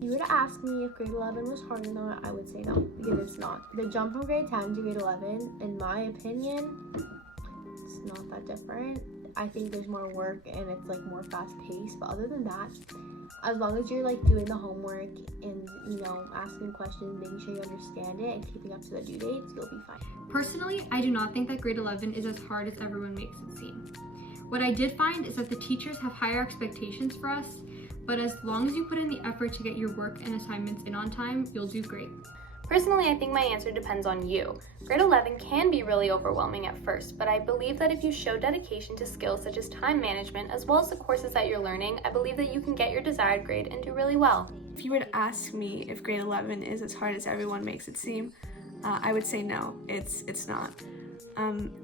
If you were to ask me if grade 11 was hard or not, I would say no, because it's not. The jump from grade 10 to grade 11, in my opinion, it's not that different. I think there's more work and it's like more fast paced, but other than that, as long as you're like doing the homework and, you know, asking questions, making sure you understand it and keeping up to the due dates, you'll be fine. Personally, I do not think that grade 11 is as hard as everyone makes it seem. What I did find is that the teachers have higher expectations for us, but as long as you put in the effort to get your work and assignments in on time, you'll do great. Personally, I think my answer depends on you. Grade 11 can be really overwhelming at first, but I believe that if you show dedication to skills such as time management, as well as the courses that you're learning, I believe that you can get your desired grade and do really well. If you were to ask me if grade 11 is as hard as everyone makes it seem, I would say no, it's not.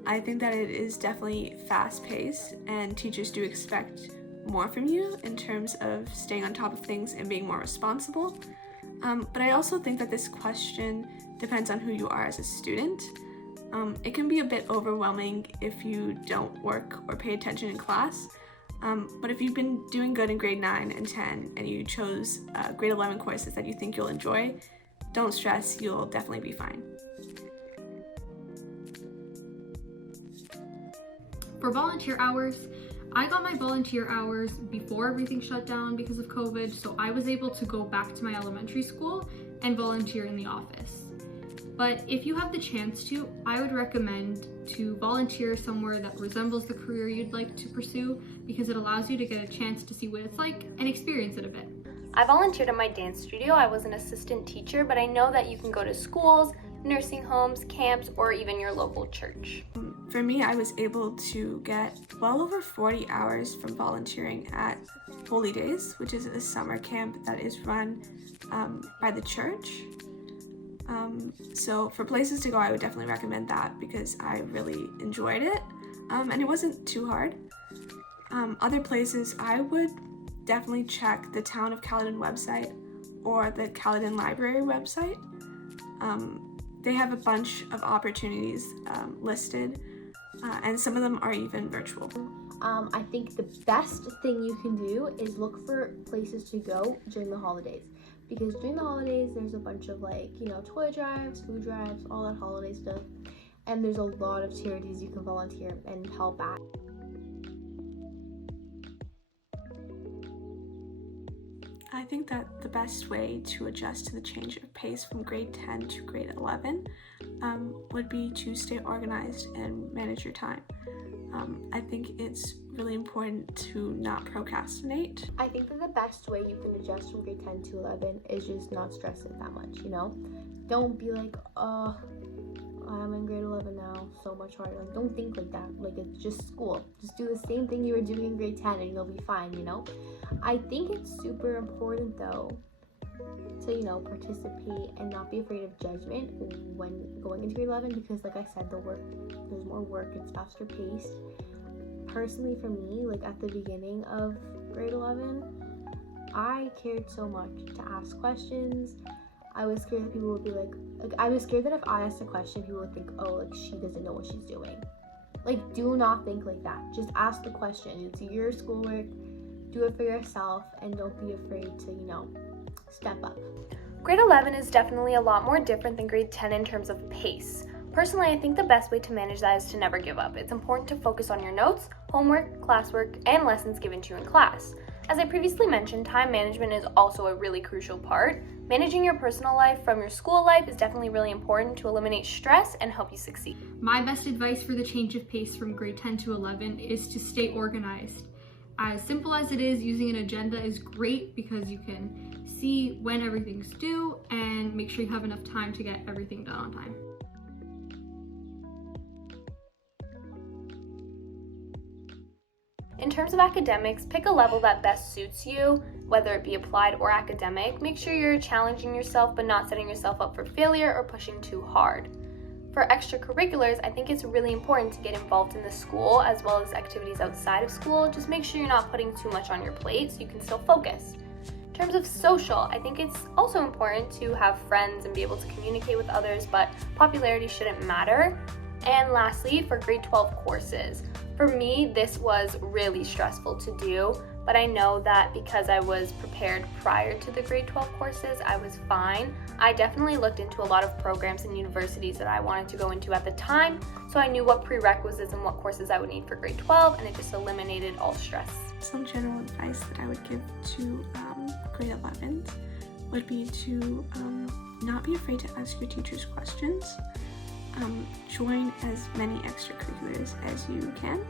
I think that it is definitely fast-paced, and teachers do expect more from you in terms of staying on top of things and being more responsible. But I also think that this question depends on who you are as a student. It can be a bit overwhelming if you don't work or pay attention in class, but if you've been doing good in grade 9 and 10 and you chose grade 11 courses that you think you'll enjoy, don't stress, you'll definitely be fine. For volunteer hours, I got my volunteer hours before everything shut down because of COVID, so I was able to go back to my elementary school and volunteer in the office. But if you have the chance to, I would recommend to volunteer somewhere that resembles the career you'd like to pursue, because it allows you to get a chance to see what it's like and experience it a bit. I volunteered at my dance studio. I was an assistant teacher, but I know that you can go to schools, nursing homes, camps, or even your local church. For me, I was able to get well over 40 hours from volunteering at Holy Days, which is a summer camp that is run by the church. So for places to go, I would definitely recommend that because I really enjoyed it, and it wasn't too hard. Other places, I would definitely check the Town of Caledon website or the Caledon Library website. They have a bunch of opportunities listed, and some of them are even virtual. I think the best thing you can do is look for places to go during the holidays, because during the holidays there's a bunch of like, you know, toy drives, food drives, all that holiday stuff, and there's a lot of charities you can volunteer and help at. I think that the best way to adjust to the change of pace from grade 10 to grade 11 would be to stay organized and manage your time. I think it's really important to not procrastinate. I think that the best way you can adjust from grade 10 to 11 is just not stress it that much, you know? Don't be like, oh, I'm in grade 11 now, so much harder. Like, don't think like that. Like, it's just school. Just do the same thing you were doing in grade 10 and you'll be fine, you know? I think it's super important, though, to, you know, participate and not be afraid of judgment when going into grade 11, because, like I said, there's more work, it's faster paced. Personally, for me, like, at the beginning of grade 11, I cared so much to ask questions. I was scared that people would be like, I was scared that if I asked a question, people would think, oh, like, she doesn't know what she's doing. Like, do not think like that. Just ask the question. It's your schoolwork. Do it for yourself, and don't be afraid to, you know, step up. Grade 11 is definitely a lot more different than grade 10 in terms of pace. Personally, I think the best way to manage that is to never give up. It's important to focus on your notes, homework, classwork, and lessons given to you in class. As I previously mentioned, time management is also a really crucial part. Managing your personal life from your school life is definitely really important to eliminate stress and help you succeed. My best advice for the change of pace from grade 10 to 11 is to stay organized. As simple as it is, using an agenda is great because you can see when everything's due and make sure you have enough time to get everything done on time. In terms of academics, pick a level that best suits you, whether it be applied or academic. Make sure you're challenging yourself but not setting yourself up for failure or pushing too hard. For extracurriculars, I think it's really important to get involved in the school as well as activities outside of school. Just make sure you're not putting too much on your plate so you can still focus. In terms of social, I think it's also important to have friends and be able to communicate with others, but popularity shouldn't matter. And lastly, for grade 12 courses, for me, this was really stressful to do, but I know that because I was prepared prior to the grade 12 courses, I was fine. I definitely looked into a lot of programs and universities that I wanted to go into at the time, so I knew what prerequisites and what courses I would need for grade 12, and it just eliminated all stress. Some general advice that I would give to grade 11s would be to not be afraid to ask your teachers questions. Join as many extracurriculars as you can,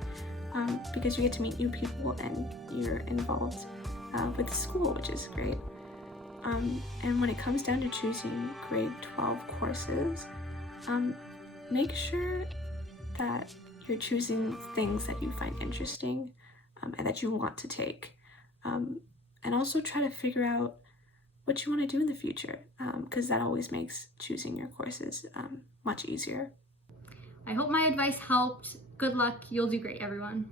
because you get to meet new people and you're involved with school, which is great. And when it comes down to choosing grade 12 courses, make sure that you're choosing things that you find interesting and that you want to take. And also try to figure out what you want to do in the future, because that always makes choosing your courses much easier. I hope my advice helped. Good luck. You'll do great, everyone.